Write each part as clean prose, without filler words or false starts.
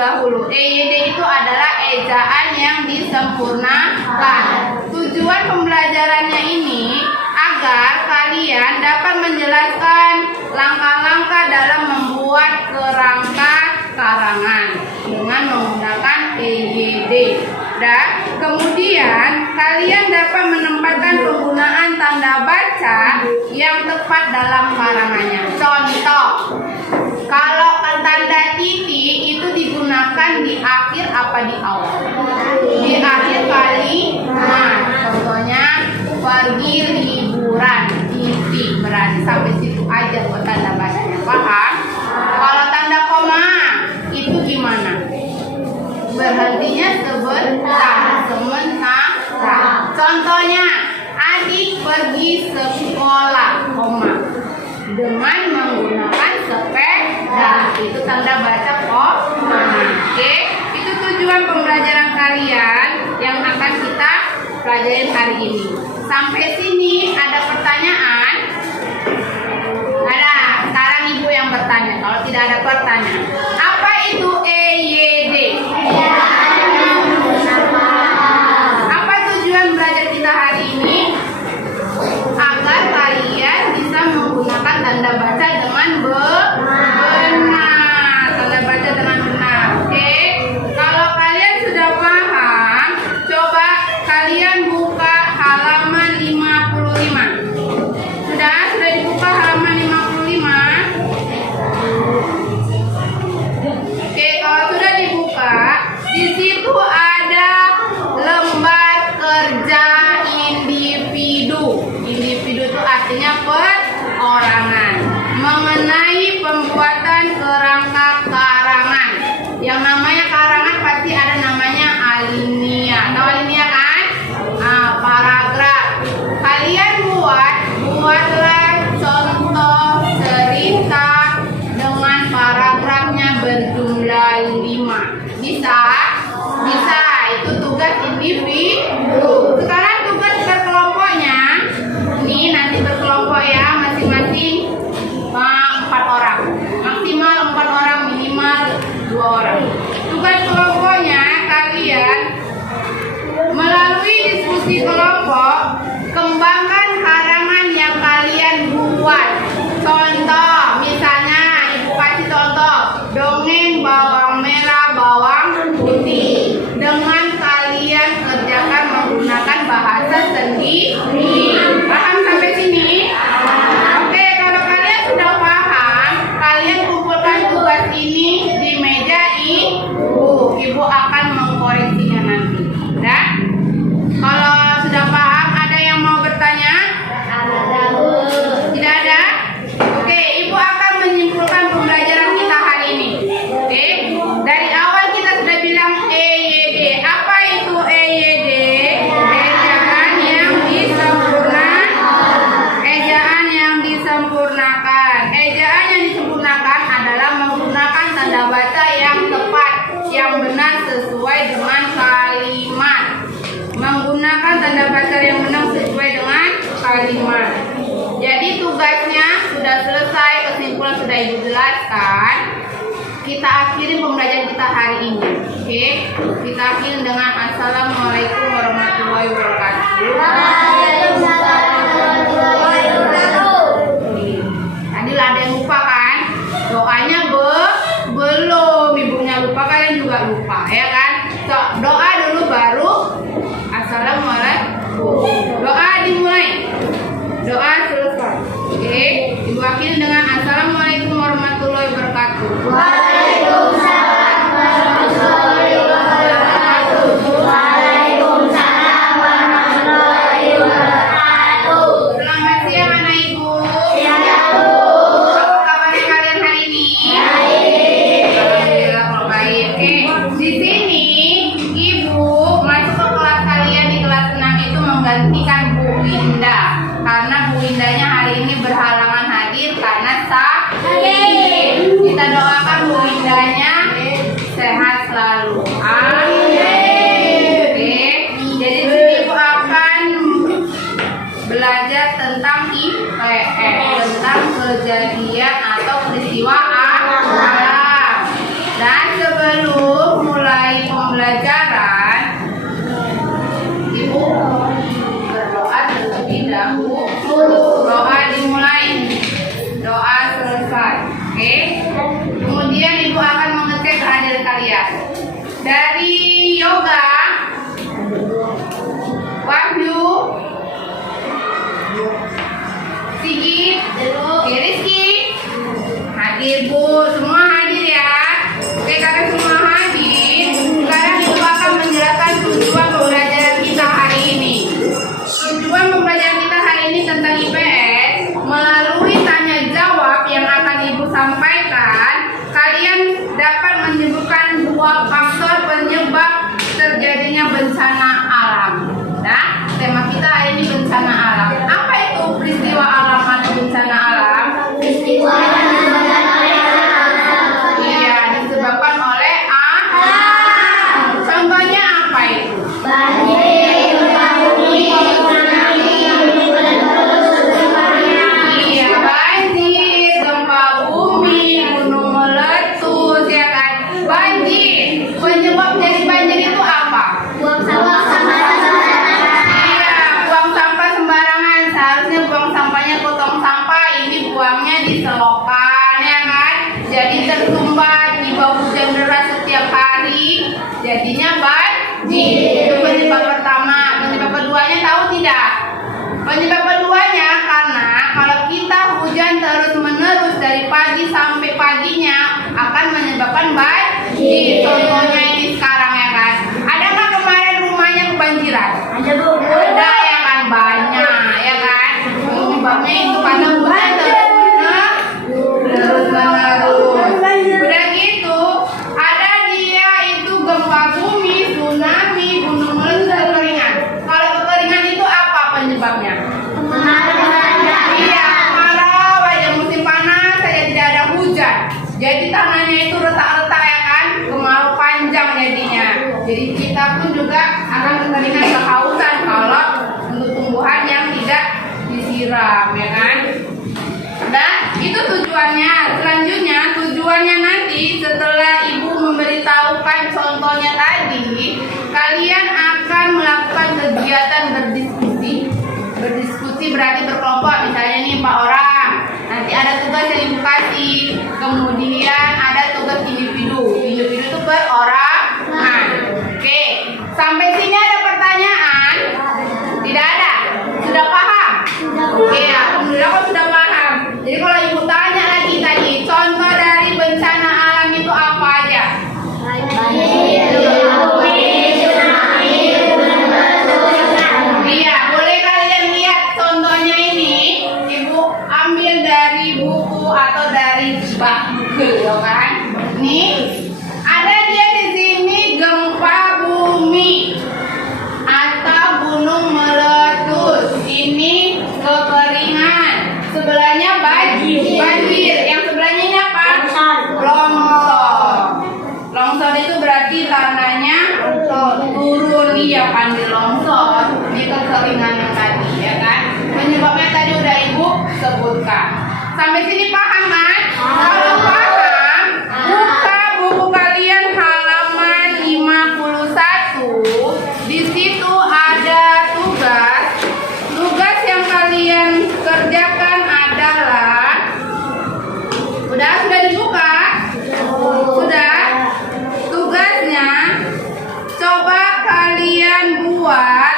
dahulu. EYD itu adalah ejaan yang disempurnakan. Tujuan pembelajarannya ini agar kalian dapat menjelaskan langkah-langkah dalam membuat kerangka karangan dengan menggunakan EYD. Dan kemudian kalian dapat menempatkan penggunaan tanda baca yang tepat dalam karangannya. Contoh, kalau tanda titik itu digunakan di akhir apa di awal? Di akhir kalimat. Contohnya, pergi liburan, titik. Berarti sampai situ aja buat tanda bacanya. Paham? Kalau tanda koma itu gimana? Berhentinya sebentar. Contohnya, adik pergi sekolah, koma, dengan menggunakan sepeda. Itu tanda baca koma. Oke, itu tujuan pembelajaran kalian yang akan kita pelajarin hari ini. Sampai sini ada pertanyaan? Ada. Sekarang ibu yang bertanya. Kalau tidak ada pertanyaan, apa itu EYD? Apa tujuan belajar kita hari ini? Agar kalian bisa menggunakan tanda baca dengan benar. Tanda baca dengan benar. Oke. Kalau kalian sudah paham, coba kalian buka halaman 55. Sudah dibuka halaman 55? Oke, kalau sudah dibuka, di situ ada lembar kerja individu. Individu itu artinya perorangan. Mengenai pembuatan kerangka karangan. Yang namanya karangan pasti ada namanya alinea. Tahu alinea kan? Paragraf. Kalian buatlah contoh cerita dengan paragrafnya berjumlah 5. Bisa? Bisa. Itu tugas individu. Sekarang tugas berkelompoknya. Ini nanti berkelompok ya, masing-masing 4 orang. Maksimal 4 orang, minimal 2 orang. Tugas kelompoknya kalian melalui diskusi kelompok, kembangkan karangan yang kalian buat. Contoh, misalnya ibu kasih contoh, dongeng bawang merah, bawang putih. Dengan kalian kerjakan menggunakan bahasa sendiri. Paham sampai sini? Oke, kalau kalian sudah paham, kalian kumpulkan tugas ini di meja ibu. Ibu akan mengkoreksinya nanti. Udah? Kalau sudah paham, ada yang mau bertanya? Tidak ada? Oke, ibu akan menyimpulkan pembelajaran kita hari ini. Oke, dari awal kita sudah bilang EYD. Apa itu EYD? Ejaan yang disempurnakan. Ejaan yang disempurnakan adalah menggunakan tanda baca yang tepat, yang benar sesuai dengan kalimat. Menggunakan tanda baca yang benar sesuai dengan kalimat. Jadi tugasnya sudah selesai, kesimpulan sudah ibu jelaskan. Kita akhiri pembelajaran kita hari ini. Oke, kita akhiri dengan assalamualaikum warahmatullahi wabarakatuh. Tadi ada yang lupa kan? Doanya belum, ibunya lupa, kalian juga lupa, ya kan? So, doa dulu baru assalamualaikum. Doa dimulai. Doa selesai. Oke, ibu akhiri dengan assalamualaikum warahmatullahi wabarakatuh. Waalaikumsalam warahmatullahi wabarakatuh. Waalaikumsalam warahmatullahi wabarakatuh. Selamat siang anak ibu. Siang bu. Apa kabarnya kalian hari ini? Baik. Alhamdulillah kalau baik. Oke, di sini ibu masuk ke kelas kalian di kelas 6 itu menggantikan Bu Winda. Karena Bu Windanya hari ini berhalangan hadir karena sakit. Kita doakan Bu Windanya sehat selalu. Amin. Oke, jadi sini ibu akan belajar tentang IPS, tentang kejadian atau peristiwa alam. Dan sebelum selesai. Oke. Kemudian ibu akan mengecek kehadiran kalian. Dari Yoga, Wahyu, Sigit, Rizky, hadir bu, semua hadir ya. Oke, karena semua hadir, sekarang ibu akan menjelaskan tujuan pembelajaran kita hari ini. Tujuan pembelajaran kita hari ini tentang IPS, melalui tanya jawab yang akan ibu sampaikan, kalian dapat menyebutkan dua faktor penyebab terjadinya bencana alam. Nah, tema kita hari ini bencana alam. Apa itu peristiwa alam atau bencana alam? Peristiwa iya, disebabkan oleh alam. Contohnya apa itu? Banjir, gempa bumi, tsunami, iya, banjir, gempa bumi, gunung meletus, ya kan? Banjir, penyebab dari banjir itu apa? Buang sampah sembarangan. Seharusnya buang sampahnya ke tong sampah, ini buangnya di selokan, ya kan? Jadi tersumbat di bawah hujan deras setiap hari, jadinya banjir. Itu penyebab pertama. Penyebab keduanya tahu tidak? Penyebab keduanya karena kalau kita hujan terus menerus dari pagi sampai paginya akan menyebabkan banjir. Contohnya ini sekarang, ya kan? Ada nggak kemarin rumahnya kebanjiran? Ada bu. Ada, ya kan? Banyak, ya kan? Penyebabnya itu karena hujan terus menerus. Udah gitu, ada dia itu gempa bumi, tsunami, gunung meletus, kekeringan. Kalau kekeringan itu apa penyebabnya? Iya, kemarau aja, musim panas saja tidak ada hujan. Jadi tanahnya itu retak-retak, ya kan? Kemarau panjang jadinya. Jadi kita pun juga akan kekeringan, kehausan kalau untuk tumbuhan yang tidak disiram, ya kan? Dan itu tujuannya. Selanjutnya tujuannya nanti setelah ibu memberitahukan contohnya tadi, kalian akan melakukan kegiatan berdiskusi. Berdiskusi berarti berkelompok, misalnya nih 4 orang. Nanti ada tugas yang ibu kasih. Kemudian ada tugas individu. Individu itu perorangan. Oke, sampai sini ada pertanyaan? Tidak ada? Sudah paham? Oke, alhamdulillah kok sudah paham. Jadi kalau ibu tanya lagi tadi, contoh dari bencana alam itu apa aja? Iya, boleh kalian lihat contohnya ini. Ibu ambil dari buku atau dari buku, ya kan? Nih, ada dia di sini gempa bumi atau gunung meletus. Ini kekeringan. Sebelahnya banjir. Yang sebelahnya ini apa? Longsor. Longsor itu berarti tanahnya turun, ya kan, di longsor. Ini kekeringan yang tadi, ya kan? Penyebabnya tadi udah ibu sebutkan. Sampai sini paham kan? Kalau paham, buka buku kalian halaman 51. Di situ ada tugas. Tugas yang kalian kerjakan adalah, sudah dibuka? Sudah? Tugasnya coba kalian buat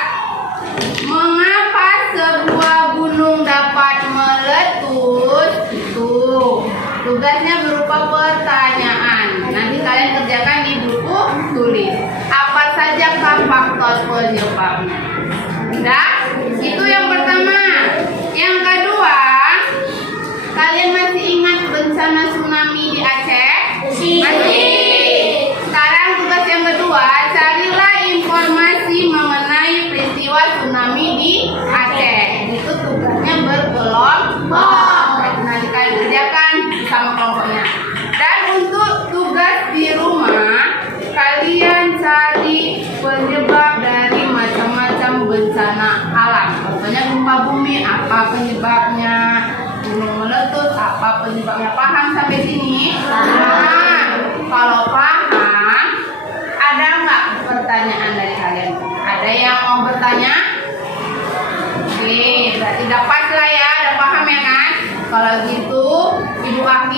mengapa sebuah gunung dapat meletus. Tuh, tugasnya berupa pertanyaan. Nanti kalian kerjakan di buku tulis. Apa saja faktor penyebabnya? Nah, itu yang pertama. Yang kedua, kalian masih ingat bencana tsunami di Aceh? Masih. Sekarang tugas yang kedua, carilah informasi mengenai peristiwa tsunami di Aceh. Itu tugasnya berkelompok. Nanti kalian kerjakan sama kelompoknya. Dan untuk tugas di rumah, kalian cari penyebab dari macam-macam bencana alam. Contohnya gempa bumi, apa penyebabnya? Gunung meletus, apa penyebabnya? Paham sampai sini? Paham. Kalau paham, ada nggak pertanyaan dari kalian? Ada yang mau bertanya? Oke, berarti dapat lah ya, udah paham ya kan? Kalau gitu, ibu akan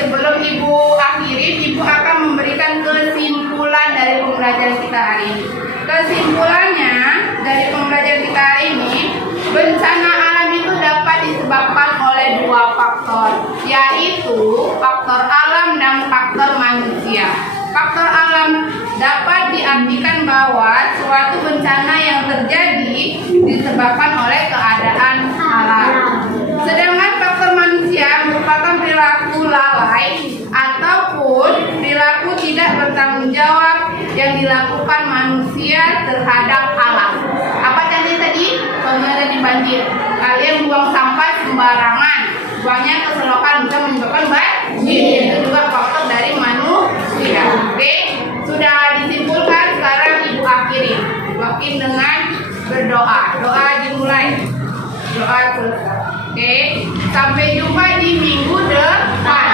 sebelum Ibu akhirin, Ibu akan memberikan kesimpulan dari pembelajaran kita hari ini. Kesimpulannya dari pembelajaran kita hari ini, bencana alam itu dapat disebabkan oleh dua faktor, yaitu faktor alam dan faktor manusia. Faktor alam dapat diartikan bahwa suatu bencana yang terjadi disebabkan oleh keadaan alam. Sedangkan faktor manusia merupakan perilaku lalai ataupun perilaku tidak bertanggung jawab yang dilakukan manusia terhadap alam. Apa contohnya tadi? Contohnya tadi banjir. Kalian buang sampah sembarangan, buangnya ke selokan bisa menyebabkan banjir. Itu juga faktor dari manusia. Oke, sudah disimpulkan. Sekarang Ibu akhiri. Akhiri dengan berdoa. Doa dimulai. Doa selesai. Oke, sampai jumpa di minggu depan.